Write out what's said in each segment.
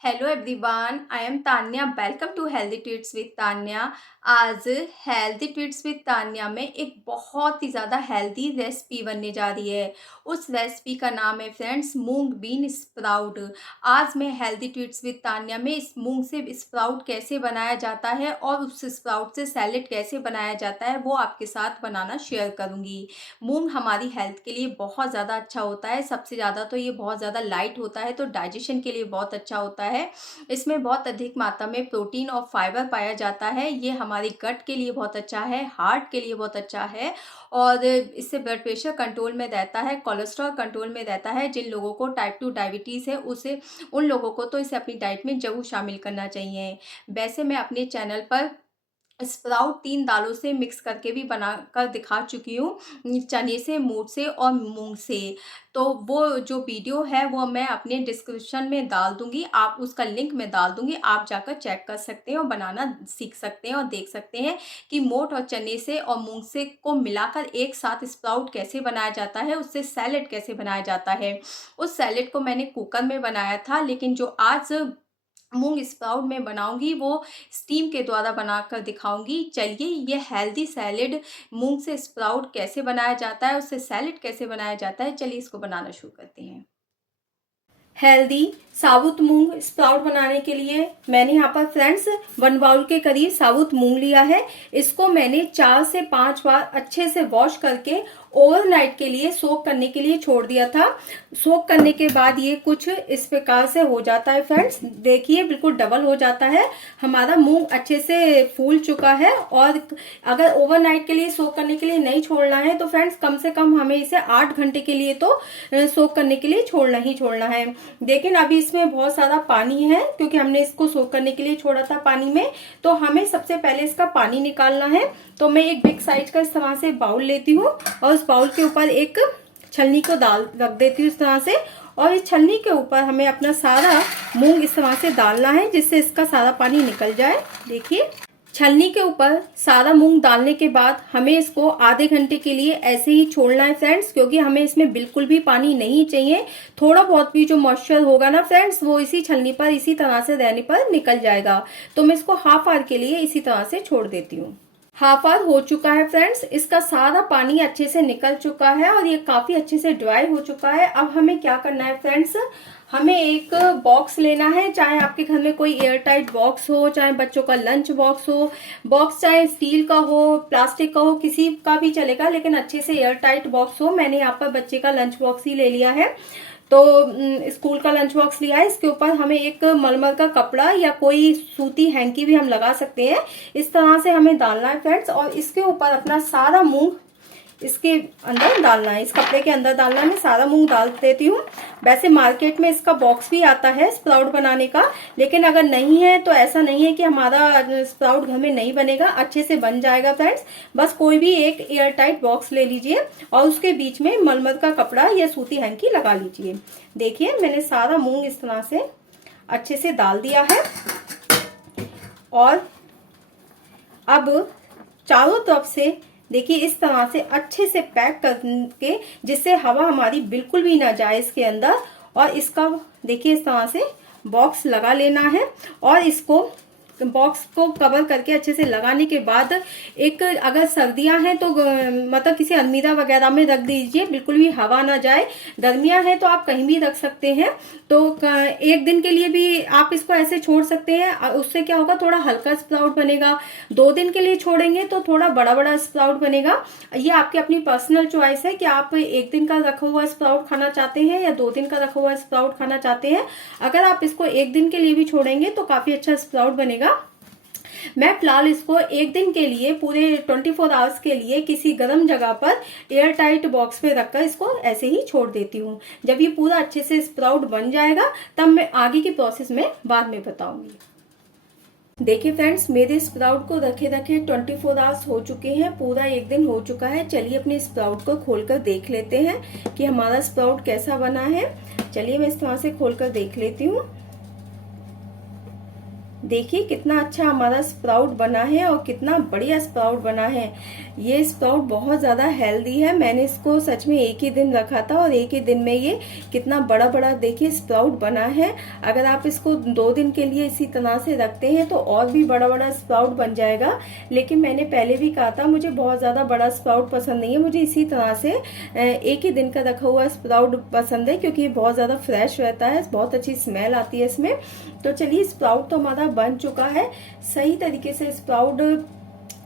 Hello everyone, I am Tanya. Welcome to healthy treats with Tanya. आज healthy treats with Tanya में एक बहुत ही ज़्यादा हेल्दी रेसिपी बनने जा रही है। उस रेसिपी का नाम है फ्रेंड्स मूंग बीन स्प्राउट। आज मैं हेल्दी ट्रीट्स विद तान्या में इस मूंग से स्प्राउट कैसे बनाया जाता है और उस स्प्राउट से सैलेड कैसे बनाया जाता है वो आपके साथ बनाना शेयर करूँगी। मूंग हमारी हेल्थ के लिए बहुत ज़्यादा अच्छा होता है। सबसे ज़्यादा तो ये बहुत ज़्यादा लाइट होता है, तो डाइजेशन के लिए बहुत अच्छा होता है। इसमें बहुत अधिक मात्रा में प्रोटीन और फाइबर पाया जाता है। ये हमारे गट के लिए बहुत अच्छा है, हार्ट के लिए बहुत अच्छा है और इससे ब्लड प्रेशर कंट्रोल में रहता है, कोलेस्ट्रॉल कंट्रोल में रहता है। जिन लोगों को टाइप 2 डायबिटीज़ है उसे उन लोगों को तो इसे अपनी डाइट में ज़रूर शामिल करना चाहिए। वैसे मैं अपने चैनल पर स्प्राउट 3 दालों से मिक्स करके भी बनाकर दिखा चुकी हूँ, चने से, मूंग से और मूंग से। तो वो जो वीडियो है वो मैं अपने डिस्क्रिप्शन में डाल दूँगी, आप उसका लिंक मैं डाल दूँगी, आप जाकर चेक कर सकते हैं और बनाना सीख सकते हैं और देख सकते हैं कि मोठ और चने से और मूंग से को मिलाकर एक साथ स्प्राउट कैसे बनाया जाता है, उससे सैलेड कैसे बनाया जाता है। उस सैलेड को मैंने कुकर में बनाया था, लेकिन जो आज मूंग स्प्राउट मैं बनाऊंगी वो स्टीम के द्वारा बनाकर दिखाऊंगी। चलिए ये हेल्दी सैलेड मूंग से स्प्राउट कैसे बनाया जाता है, उससे सैलेड कैसे बनाया जाता है, चलिए इसको बनाना शुरू करते हैं। हेल्दी साबुत मूंग स्प्राउट बनाने के लिए मैंने यहाँ पर फ्रेंड्स 1 बाउल के करीब साबुत मूंग लिया है। इसको मैंने 4 से 5 बार अच्छे से वॉश करके ओवरनाइट के लिए सोक करने के लिए छोड़ दिया था। सोक करने के बाद ये कुछ इस प्रकार से हो जाता है फ्रेंड्स, देखिए बिल्कुल डबल हो जाता है। हमारा मूंग अच्छे से फूल चुका है। और अगर ओवरनाइट के लिए सोक करने के लिए नहीं छोड़ना है तो फ्रेंड्स कम से कम हमें इसे 8 घंटे के लिए तो सोक करने के लिए छोड़ना ही छोड़ना है। लेकिन अभी इसमें बहुत सारा पानी है क्योंकि हमने इसको सोक करने के लिए छोड़ा था पानी में, तो हमें सबसे पहले इसका पानी निकालना है। तो मैं एक बिग साइज का इस तरह से बाउल लेती हूँ और उस बाउल के ऊपर एक छलनी को डाल रख देती हूँ इस तरह से। और इस छलनी के ऊपर हमें अपना सारा मूंग इस तरह से डालना है जिससे इसका सारा पानी निकल जाए। देखिए छलनी के ऊपर सारा मूंग डालने के बाद हमें इसको आधे घंटे के लिए ऐसे ही छोड़ना है फ्रेंड्स, क्योंकि हमें इसमें बिल्कुल भी पानी नहीं चाहिए। थोड़ा बहुत भी जो मॉइस्चर होगा ना फ्रेंड्स वो इसी छलनी पर इसी तरह से रहने पर निकल जाएगा। तो मैं इसको हाफ आवर के लिए इसी तरह से छोड़ देती हूँ। हाफ आवर हो चुका है फ्रेंड्स, इसका सारा पानी अच्छे से निकल चुका है और ये काफी अच्छे से ड्राई हो चुका है। अब हमें क्या करना है फ्रेंड्स, हमें एक बॉक्स लेना है, चाहे आपके घर में कोई एयर टाइट बॉक्स हो, चाहे बच्चों का लंच बॉक्स हो, बॉक्स चाहे स्टील का हो, प्लास्टिक का हो, किसी का भी चलेगा, लेकिन अच्छे से एयर टाइट बॉक्स हो। मैंने यहाँ पर बच्चे का लंच बॉक्स ही ले लिया है, तो स्कूल का लंच बॉक्स लिया है। इसके ऊपर हमें एक मलमल का कपड़ा या कोई सूती हैंकी भी हम लगा सकते हैं, इस तरह से हमें डालना है फ्रेंड्स। और इसके ऊपर अपना सारा मूंग इसके अंदर डालना है, इस कपड़े के अंदर डालना है। मैं सारा मूंग डाल देती हूँ। वैसे मार्केट में इसका बॉक्स भी आता है स्प्राउट बनाने का, लेकिन अगर नहीं है तो ऐसा नहीं है कि हमारा स्प्राउट घर में नहीं बनेगा, अच्छे से बन जाएगा फ्रेंड्स। बस कोई भी एक एयर टाइट बॉक्स ले लीजिए और उसके बीच में मलमल का कपड़ा या सूती हैंकी लगा लीजिए। देखिए मैंने सारा मूंग इस तरह से अच्छे से डाल दिया है और अब चारों तरफ से देखिए इस तरह से अच्छे से पैक करके, जिससे हवा हमारी बिल्कुल भी ना जाए इसके अंदर। और इसका देखिए इस तरह से बॉक्स लगा लेना है और इसको बॉक्स को कवर करके अच्छे से लगाने के बाद एक, अगर सर्दियां हैं तो मतलब किसी अलमीरा वगैरह में रख दीजिए, बिल्कुल भी हवा ना जाए। गर्मियां हैं तो आप कहीं भी रख सकते हैं। तो एक दिन के लिए भी आप इसको ऐसे छोड़ सकते हैं, उससे क्या होगा, थोड़ा हल्का स्प्राउट बनेगा। 2 दिन के लिए छोड़ेंगे तो थोड़ा बड़ा बड़ा स्प्राउट बनेगा। ये आपकी अपनी पर्सनल चॉइस है कि आप 1 दिन का रखा हुआ स्प्राउट खाना चाहते हैं या 2 दिन का रखा हुआ स्प्राउट खाना चाहते हैं। अगर आप इसको 1 दिन के लिए भी छोड़ेंगे तो काफी अच्छा स्प्राउट बनेगा। मैं फिलहाल इसको 1 दिन के लिए पूरे 24 आवर्स के लिए किसी गर्म जगह पर एयर टाइट बॉक्स में रखकर इसको ऐसे ही छोड़ देती हूँ। जब ये पूरा अच्छे से स्प्राउट बन जाएगा तब मैं आगे की प्रोसेस में बाद में बताऊंगी। देखिए फ्रेंड्स मेरे स्प्राउट को रखे रखे 24 आवर्स हो चुके हैं, पूरा 1 दिन हो चुका है। चलिए अपने स्प्राउट को खोलकर देख लेते हैं कि हमारा स्प्राउट कैसा बना है। चलिए मैं इस तरह से खोलकर देख लेती हूँ। देखिए कितना अच्छा हमारा स्प्राउट बना है और कितना बढ़िया स्प्राउट बना है। ये स्प्राउट बहुत ज़्यादा हेल्दी है। मैंने इसको सच में एक ही दिन रखा था और एक ही दिन में ये कितना बड़ा बड़ा देखिए स्प्राउट बना है। अगर आप इसको 2 दिन के लिए इसी तरह से रखते हैं तो और भी बड़ा बड़ा स्प्राउट बन जाएगा। लेकिन मैंने पहले भी कहा था मुझे बहुत ज़्यादा बड़ा स्प्राउट पसंद नहीं है, मुझे इसी तरह से एक ही दिन का रखा हुआ स्प्राउट पसंद है, क्योंकि ये बहुत ज़्यादा फ्रेश रहता है, बहुत अच्छी स्मेल आती है इसमें। तो चलिए स्प्राउट तो हमारा बन चुका है। सही तरीके से स्प्राउट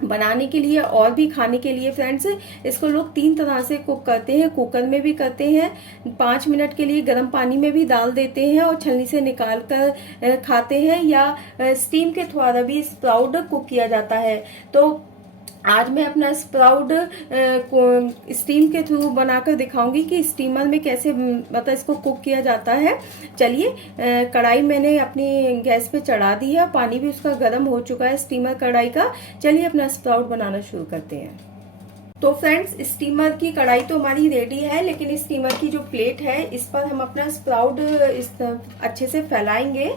बनाने के लिए और भी खाने के लिए फ्रेंड्स, इसको लोग 3 तरह से कुक करते हैं। कुकर में भी करते हैं, 5 मिनट के लिए गर्म पानी में भी डाल देते हैं और छलनी से निकाल कर खाते हैं, या स्टीम के द्वारा भी स्प्राउट कुक किया जाता है। तो आज मैं अपना स्प्राउट को स्टीम के थ्रू बनाकर दिखाऊंगी कि स्टीमर में कैसे मतलब इसको कुक किया जाता है। चलिए कढ़ाई मैंने अपनी गैस पे चढ़ा दी है, पानी भी उसका गर्म हो चुका है स्टीमर कढ़ाई का। चलिए अपना स्प्राउट बनाना शुरू करते हैं। तो फ्रेंड्स स्टीमर की कढ़ाई तो हमारी रेडी है, लेकिन स्टीमर की जो प्लेट है इस पर हम अपना स्प्राउट अच्छे से फैलाएंगे।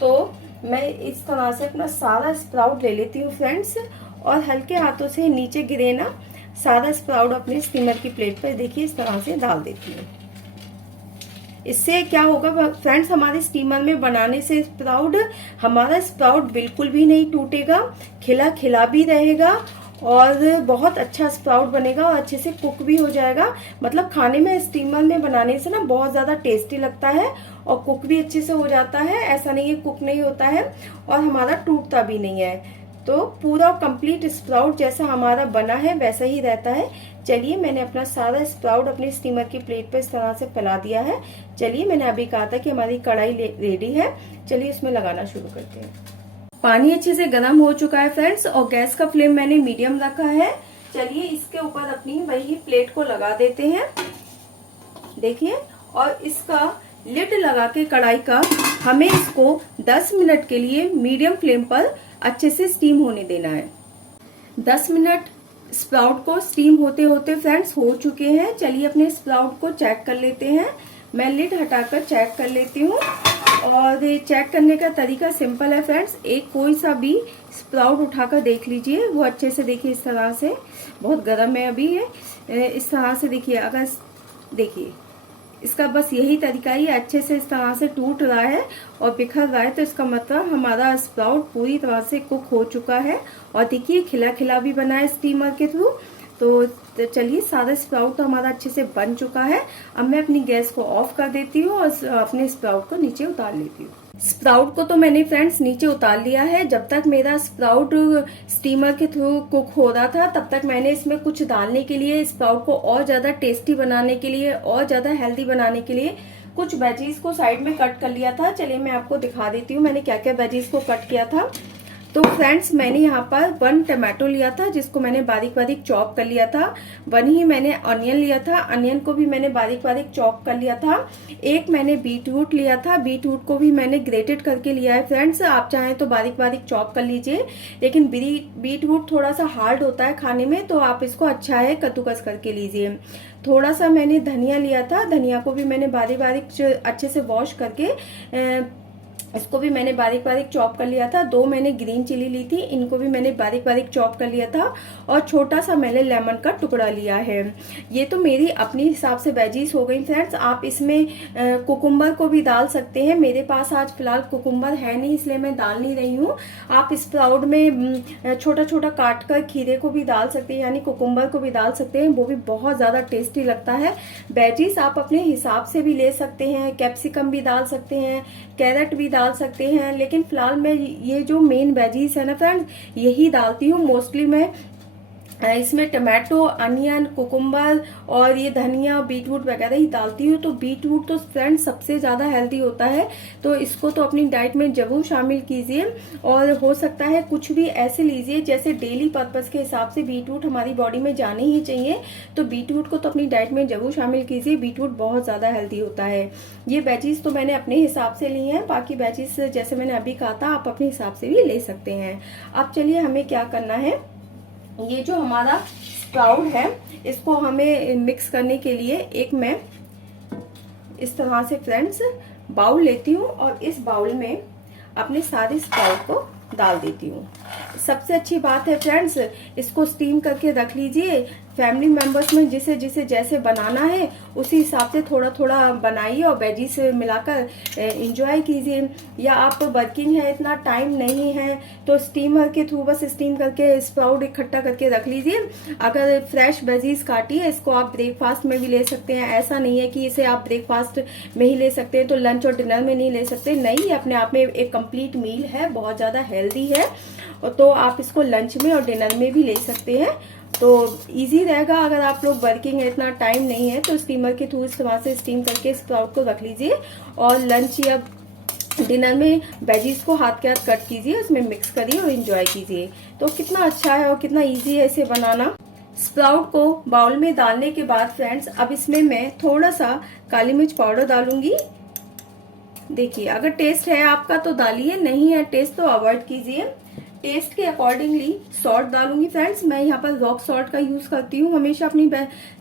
तो मैं इस तरह से अपना सारा स्प्राउट ले लेती हूँ फ्रेंड्स, और हल्के हाथों से नीचे गिरे ना सारा स्प्राउट अपने स्टीमर की प्लेट पर देखिए इस तरह से डाल देती हूँ। इससे क्या होगा फ्रेंड्स, हमारे स्टीमर में बनाने से हमारा स्प्राउट बिल्कुल भी नहीं टूटेगा, खिला खिला भी रहेगा और बहुत अच्छा स्प्राउट बनेगा और अच्छे से कुक भी हो जाएगा। मतलब खाने में स्टीमर में बनाने से ना बहुत ज्यादा टेस्टी लगता है और कुक भी अच्छे से हो जाता है। ऐसा नहीं है कुक नहीं होता है, और हमारा टूटता भी नहीं है। तो पूरा कंप्लीट स्प्राउट जैसा हमारा बना है वैसा ही रहता है। चलिए मैंने अपना सारा स्प्राउट अपनी स्टीमर की प्लेट पर इस तरह से फैला दिया है। चलिए मैंने अभी कहा था कि हमारी कढ़ाई रेडी है, चलिए इसमें लगाना शुरू करते हैं। पानी अच्छे से गर्म हो चुका है फ्रेंड्स, और गैस का फ्लेम मैंने मीडियम रखा है। चलिए इसके ऊपर अपनी वही प्लेट को लगा देते हैं, देखिए, और इसका लिड लगा के कढ़ाई का हमें इसको 10 मिनट के लिए मीडियम फ्लेम पर अच्छे से स्टीम होने देना है। 10 मिनट स्प्राउट को स्टीम होते होते फ्रेंड्स हो चुके हैं। चलिए अपने स्प्राउट को चेक कर लेते हैं। मैं लिड हटाकर चेक कर लेती हूँ, और चेक करने का तरीका सिंपल है फ्रेंड्स। एक कोई सा भी स्प्राउट उठाकर देख लीजिए, वो अच्छे से देखिए इस तरह से, बहुत गर्म है अभी ये, इस तरह से देखिए। अगर देखिए इसका बस यही तरीका ही अच्छे से इस तरह से टूट रहा है और बिखर रहा है, तो इसका मतलब हमारा स्प्राउट पूरी तरह से कुक हो चुका है। और देखिए खिला खिला भी बना है स्टीमर के थ्रू। तो चलिए सारा स्प्राउट तो हमारा अच्छे से बन चुका है। अब मैं अपनी गैस को ऑफ कर देती हूँ और अपने स्प्राउट को नीचे उतार लेती हूँ। स्प्राउट को तो मैंने फ्रेंड्स नीचे उतार लिया है। जब तक मेरा स्प्राउट स्टीमर के थ्रू कुक हो रहा था तब तक मैंने इसमें कुछ डालने के लिए, स्प्राउट को और ज्यादा टेस्टी बनाने के लिए, और ज्यादा हेल्दी बनाने के लिए कुछ वेजीज को साइड में कट कर लिया था। चलिए मैं आपको दिखा देती हूँ मैंने क्या क्या वेजीज को कट किया था। तो फ्रेंड्स मैंने यहाँ पर 1 टमाटो लिया था जिसको मैंने बारीक बारीक चॉप कर लिया था। 1 ही मैंने अनियन लिया था, अनियन को भी मैंने बारीक बारीक चॉप कर लिया था। 1 मैंने बीटरूट लिया था, बीटरूट को भी मैंने ग्रेटेड करके लिया है फ्रेंड्स। आप चाहें तो बारीक बारीक चॉप कर लीजिए, लेकिन बीटरूट थोड़ा सा हार्ड होता है खाने में, तो आप इसको अच्छा है कद्दूकस करके लीजिए। थोड़ा सा मैंने धनिया लिया था, धनिया को भी मैंने बारीक बारीक अच्छे से वॉश करके इसको भी मैंने बारीक बारीक चॉप कर लिया था। 2 मैंने ग्रीन चिली ली थी, इनको भी मैंने बारीक बारीक चॉप कर लिया था। और छोटा सा मैंने लेमन का टुकड़ा लिया है। ये तो मेरी अपनी हिसाब से वेजीज हो गई फ्रेंड्स। आप इसमें कुकुम्बर को भी डाल सकते हैं। मेरे पास आज फिलहाल कुकुम्बर है नहीं, इसलिए मैं डाल नहीं रही हूँ। आप स्प्राउट में छोटा छोटा काट कर खीरे को भी डाल सकते हैं, यानी कुकुम्बर को भी डाल सकते हैं, वो भी बहुत ज्यादा टेस्टी लगता है। वेजीज आप अपने हिसाब से भी ले सकते हैं, कैप्सिकम भी डाल सकते हैं, कैरेट भी डाल सकते हैं, लेकिन फिलहाल मैं ये जो मेन वेजीज है ना फ्रेंड्स यही डालती हूँ मोस्टली। मैं इसमें टमाटो, अनियन, कुकुम्बर और ये धनिया, बीटरूट वगैरह ही डालती हूँ। तो बीटरूट तो फ्रेंड्स सबसे ज्यादा हेल्दी होता है, तो इसको तो अपनी डाइट में जरूर शामिल कीजिए। और हो सकता है कुछ भी ऐसे लीजिए जैसे डेली पर्पस के हिसाब से बीटरूट हमारी बॉडी में जाने ही चाहिए, तो बीटरूट को तो अपनी डाइट में जरूर शामिल कीजिए। बीटरूट बहुत ज्यादा हेल्दी होता है। ये वेजीज तो मैंने अपने हिसाब से ली है, बाकी वेजीज जैसे मैंने अभी कहा था आप अपने हिसाब से भी ले सकते हैं। अब चलिए हमें क्या करना है, ये जो हमारा स्प्राउट है इसको हमें मिक्स करने के लिए एक मैं इस तरह से फ्रेंड्स बाउल लेती हूँ, और इस बाउल में अपने सारे स्प्राउट को डाल देती हूँ। सबसे अच्छी बात है फ्रेंड्स, इसको स्टीम करके रख लीजिए। फैमिली मेंबर्स में जिसे जिसे जैसे बनाना है उसी हिसाब से थोड़ा थोड़ा बनाइए और वेजीज मिलाकर एंजॉय कीजिए। या आप वर्किंग है, इतना टाइम नहीं है, तो स्टीमर के थ्रू बस स्टीम करके स्प्राउट इकट्ठा करके रख लीजिए। अगर फ्रेश वेजीज काटी है, इसको आप ब्रेकफास्ट में भी ले सकते हैं। ऐसा नहीं है कि इसे आप ब्रेकफास्ट में ही ले सकते हैं तो लंच और डिनर में नहीं ले सकते, नहीं, अपने आप में एक कंप्लीट मील है, बहुत ज़्यादा हेल्दी है। तो आप इसको लंच में और डिनर में भी ले सकते हैं, तो इजी रहेगा। अगर आप लोग वर्किंग है, इतना टाइम नहीं है, तो स्टीमर के थ्रू इस तरह से स्टीम करके स्प्राउट को रख लीजिए और लंच या डिनर में वेजीज को हाथ के हाथ कट कीजिए, उसमें मिक्स करिए और एंजॉय कीजिए। तो कितना अच्छा है और कितना इजी है इसे बनाना। स्प्राउट को बाउल में डालने के बाद फ्रेंड्स, अब इसमें मैं थोड़ा सा काली मिर्च पाउडर डालूंगी। देखिए, अगर टेस्ट है आपका तो डालिए, नहीं है टेस्ट तो अवॉइड कीजिए। टेस्ट के अकॉर्डिंगली सॉल्ट डालूंगी फ्रेंड्स। मैं यहाँ पर रॉक सॉल्ट का यूज करती हूँ हमेशा अपनी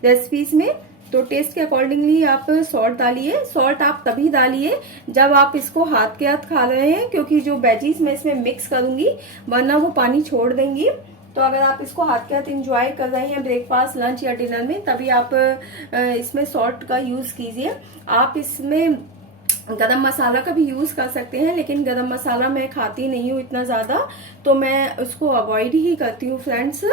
रेसिपीज में, तो टेस्ट के अकॉर्डिंगली आप सॉल्ट डालिए। सॉल्ट आप तभी डालिए जब आप इसको हाथ के हाथ खा रहे हैं, क्योंकि जो वेजीज मैं इसमें मिक्स करूंगी वरना वो पानी छोड़ देंगी। तो अगर आप इसको हाथ के हाथ इंजॉय कर रहे हैं ब्रेकफास्ट, लंच या डिनर में, तभी आप इसमें सॉल्ट का यूज कीजिए। आप इसमें गरम मसाला का भी यूज कर सकते हैं, लेकिन गरम मसाला मैं खाती नहीं हूँ इतना ज्यादा, तो मैं उसको अवॉइड ही करती हूँ फ्रेंड्स।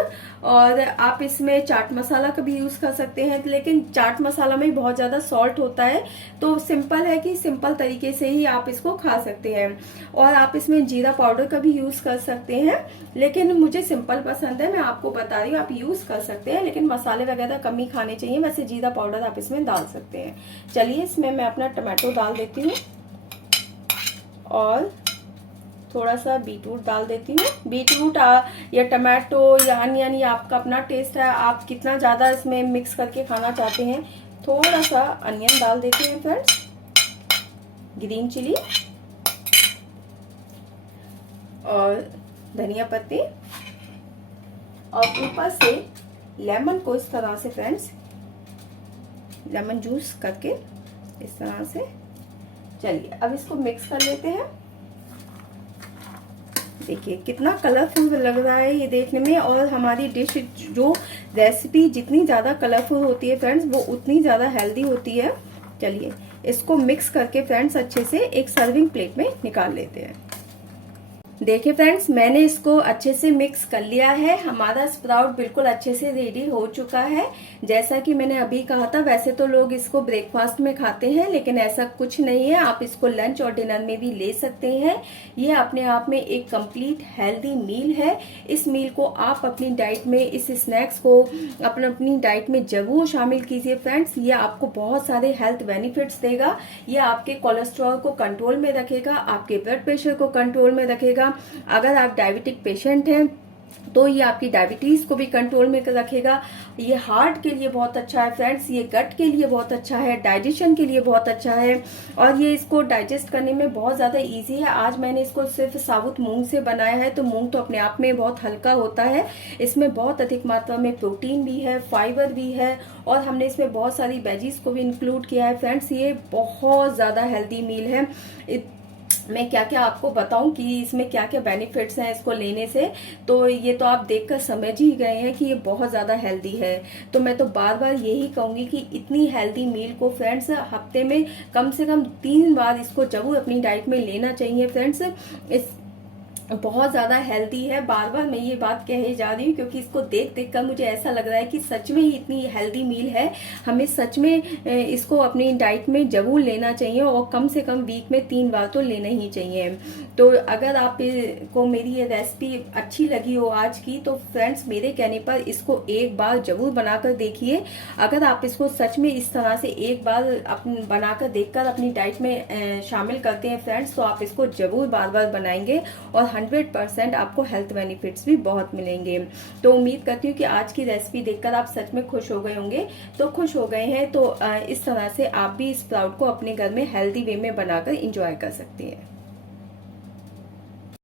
और आप इसमें चाट मसाला का भी यूज कर सकते हैं, लेकिन चाट मसाला में बहुत ज्यादा सॉल्ट होता है, तो सिंपल है कि सिंपल तरीके से ही आप इसको खा सकते हैं। और आप इसमें जीरा पाउडर का भी यूज कर सकते हैं, लेकिन मुझे सिंपल पसंद है, मैं आपको बता रही हूँ, आप यूज कर सकते हैं, लेकिन मसाले वगैरह कम ही खाने चाहिए। वैसे जीरा पाउडर आप इसमें डाल सकते हैं। चलिए, इसमें मैं अपना टमाटो डाल देती हूँ और थोड़ा सा बीटरूट डाल देती हूँ। बीटरूट या टमाटो या अनियन, या आपका अपना टेस्ट है, आप कितना ज़्यादा इसमें मिक्स करके खाना चाहते हैं। थोड़ा सा अनियन डाल देते हैं फ्रेंड्स, ग्रीन चिली और धनिया पत्ती, और ऊपर से लेमन को इस तरह से फ्रेंड्स, लेमन जूस करके इस तरह से। चलिए, अब इसको मिक्स कर लेते हैं। देखिए कितना कलरफुल लग रहा है ये देखने में, और हमारी डिश, जो रेसिपी जितनी ज़्यादा कलरफुल होती है फ्रेंड्स, वो उतनी ज़्यादा हेल्दी होती है। चलिए, इसको मिक्स करके फ्रेंड्स अच्छे से एक सर्विंग प्लेट में निकाल लेते हैं। देखिए फ्रेंड्स, मैंने इसको अच्छे से मिक्स कर लिया है। हमारा स्प्राउट बिल्कुल अच्छे से रेडी हो चुका है। जैसा कि मैंने अभी कहा था, वैसे तो लोग इसको ब्रेकफास्ट में खाते हैं, लेकिन ऐसा कुछ नहीं है, आप इसको लंच और डिनर में भी ले सकते हैं। ये अपने आप में एक कंप्लीट हेल्दी मील है। इस मील को आप अपनी डाइट में, इस स्नैक्स को अपनी डाइट में जरूर शामिल कीजिए फ्रेंड्स। ये आपको बहुत सारे हेल्थ बेनिफिट्स देगा। ये आपके कोलेस्ट्रॉल को कंट्रोल में रखेगा, आपके ब्लड प्रेशर को कंट्रोल में रखेगा। अगर आप डायबिटिक पेशेंट हैं तो ये आपकी डायबिटीज को भी कंट्रोल में रखेगा। ये हार्ट के लिए बहुत अच्छा है फ्रेंड्स, ये गट के लिए बहुत अच्छा है, डाइजेशन के लिए बहुत अच्छा है, और ये इसको डाइजेस्ट करने में बहुत ज़्यादा इजी है। आज मैंने इसको सिर्फ साबुत मूंग से बनाया है, तो मूंग तो अपने आप में बहुत हल्का होता है। इसमें बहुत अधिक मात्रा में प्रोटीन भी है, फाइबर भी है, और हमने इसमें बहुत सारी वेजीज को भी इंक्लूड किया है फ्रेंड्स। ये बहुत ज़्यादा हेल्दी मील है। मैं क्या क्या आपको बताऊं कि इसमें क्या क्या बेनिफिट्स हैं इसको लेने से, तो ये तो आप देखकर समझ ही गए हैं कि ये बहुत ज़्यादा हेल्दी है। तो मैं तो बार बार यही कहूँगी कि इतनी हेल्दी मील को फ्रेंड्स हफ्ते में कम से कम 3 बार इसको जरूर अपनी डाइट में लेना चाहिए फ्रेंड्स। इस बहुत ज़्यादा हेल्दी है। बार बार मैं ये बात कहे जा रही हूँ क्योंकि इसको देख देख कर मुझे ऐसा लग रहा है कि सच में ही इतनी हेल्दी मील है। हमें सच में इसको अपनी डाइट में जरूर लेना चाहिए, और कम से कम वीक में 3 बार तो लेना ही चाहिए। तो अगर आप को मेरी ये रेसिपी अच्छी लगी हो आज की, तो फ्रेंड्स मेरे कहने पर इसको एक बार जरूर बनाकर देखिए। अगर आप इसको सच में इस तरह से एक बार बनाकर देखकर अपनी डाइट में शामिल करते हैं फ्रेंड्स, तो आप इसको जरूर बार बार बनाएंगे और 100% आपको हेल्थ बेनिफिट्स भी बहुत मिलेंगे। तो उम्मीद करती हूँ कि आज की रेसिपी देखकर आप सच में खुश हो गए होंगे। तो खुश हो गए हैं तो इस तरह से आप भी स्प्राउट को अपने घर में हेल्दी वे में बनाकर इंजॉय कर सकती हैं।